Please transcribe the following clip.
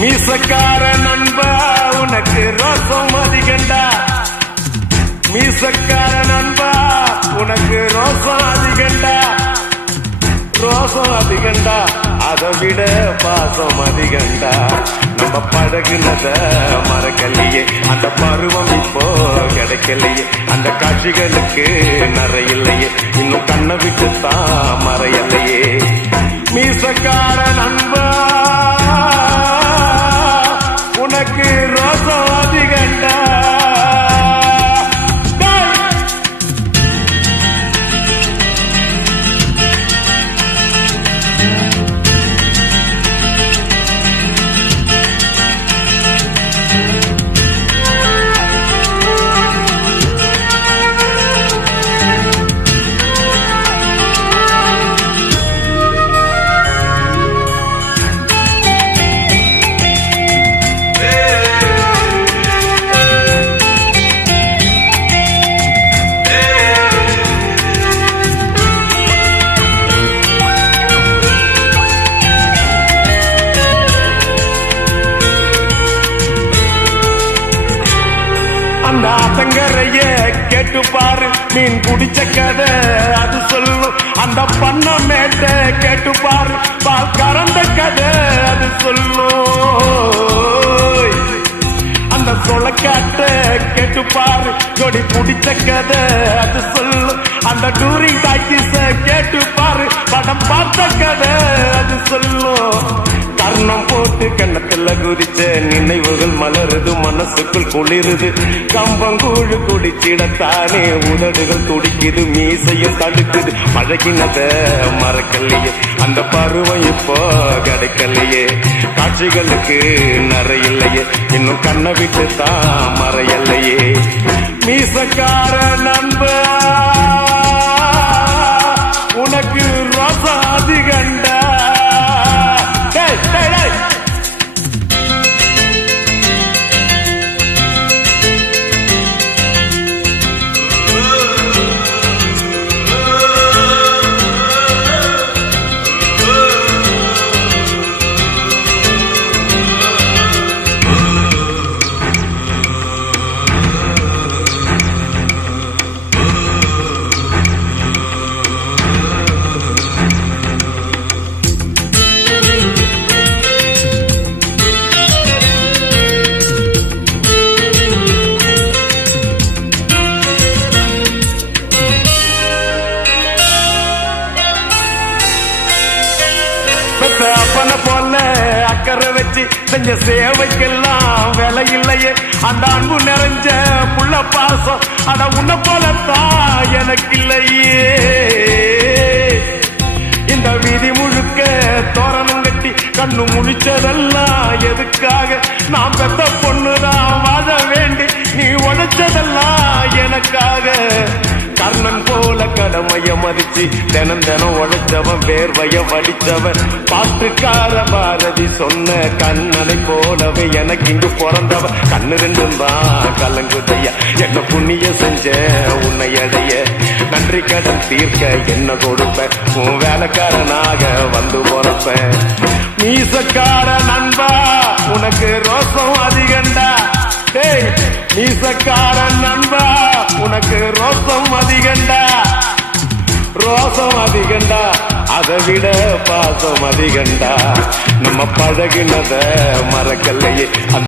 மீசக்கார நண்பா உனக்கு ரோசம் அதிகண்டா. மீசக்கார நண்பா உனக்கு ரோசம் அதிகண்டா. ரோசம் அதிகண்டா அதை விட பாசம் அதிகண்டா. நம்ம பழகுனத மறக்கலையே, அந்த பருவம் இப்போ கிடைக்கலையே. அந்த காட்சிகளுக்கு நிறையில்லையே, இன்னும் கண்ணை விட்டுத்தான் மறையலையே. மீசக்கார நண்பா உனக்கு ரோசம் அதிகண்டா. அந்த ஆத்தங்கரைய கேட்டு பாரு, மீன் குடிச்ச கதை அது சொல்லும். அந்த பண்ண மேட்ட கேட்டு பாரு, பால் கறந்த கதை அது சொல்லும். அந்த சொலக்காட்ட கேட்டு பாரு, கொடி பிடிச்ச கதை அது சொல்லும். அந்த டூரிங் டாக்கிஸ கேட்டு பாரு, படம் பார்த்த கதை அது சொல்லும். கர்ணம் போட்டு கண்ணத்துல குதிச்ச நினைவுகள் மலருது, மனசுக்குள் குளிருது. கம்பங்கூழு குடிச்சிடத்தானே உதடுகள் துடிக்குது, மீசையும் தடுக்குது. பழகினத மறக்கலையே, அந்த பருவம் இப்போ கிடைக்கலையே. காட்சிகளுக்கு நிறையில்லையே, இன்னும் கண்ணை விட்டு தான் மறையலையே. மீசக்கார நண்பா உனக்கு ரோசம் அதிகண்டா. அப்பன போல அக்கறை வச்சு செஞ்ச சேவைக்கெல்லாம் விலை இல்லையே. அந்த அன்பு நிறைஞ்ச புள்ள பாசம் அட உன்ன போலத்தான் எனக்கு இல்லையே. இந்த வீதி முழுக்க தோரணம் கட்டி கண்ணு முழிச்சதெல்லாம் எதுக்காக? நாம் பெத்த பொண்ணுதான் வாழ வேண்டி நீ உழைச்சதெல்லாம் எனக்காக. கர்ணன் போல கடமைய மதிச்சு தினம் தினம் உழைச்சவன், வேர்வைய வடிச்சவன். பாட்டுக்கார பாரதி சொன்ன கண்ணனை போலவே எனக்கு இங்கு பிறந்தவன். கண்ணு ரெண்டும் தான் கலங்குதைய, என்ன புண்ணிய செஞ்ச உன்னை அடைய. நன்றி கடன் தீர்க்க என்ன கொடுப்பேன், உன் வேலைக்காரனாக வந்து போறப்பேன். மீசக்கார நண்பா உனக்கு ரோசம் அதிகண்டா. மீசக்கார நண்பா உனக்கு ரோசம் அதிகண்டா. ரோசம் அதிகண்டா அதை விட பாசம் அதிகண்டா. நம்ம பழகினத மறக்கலையே.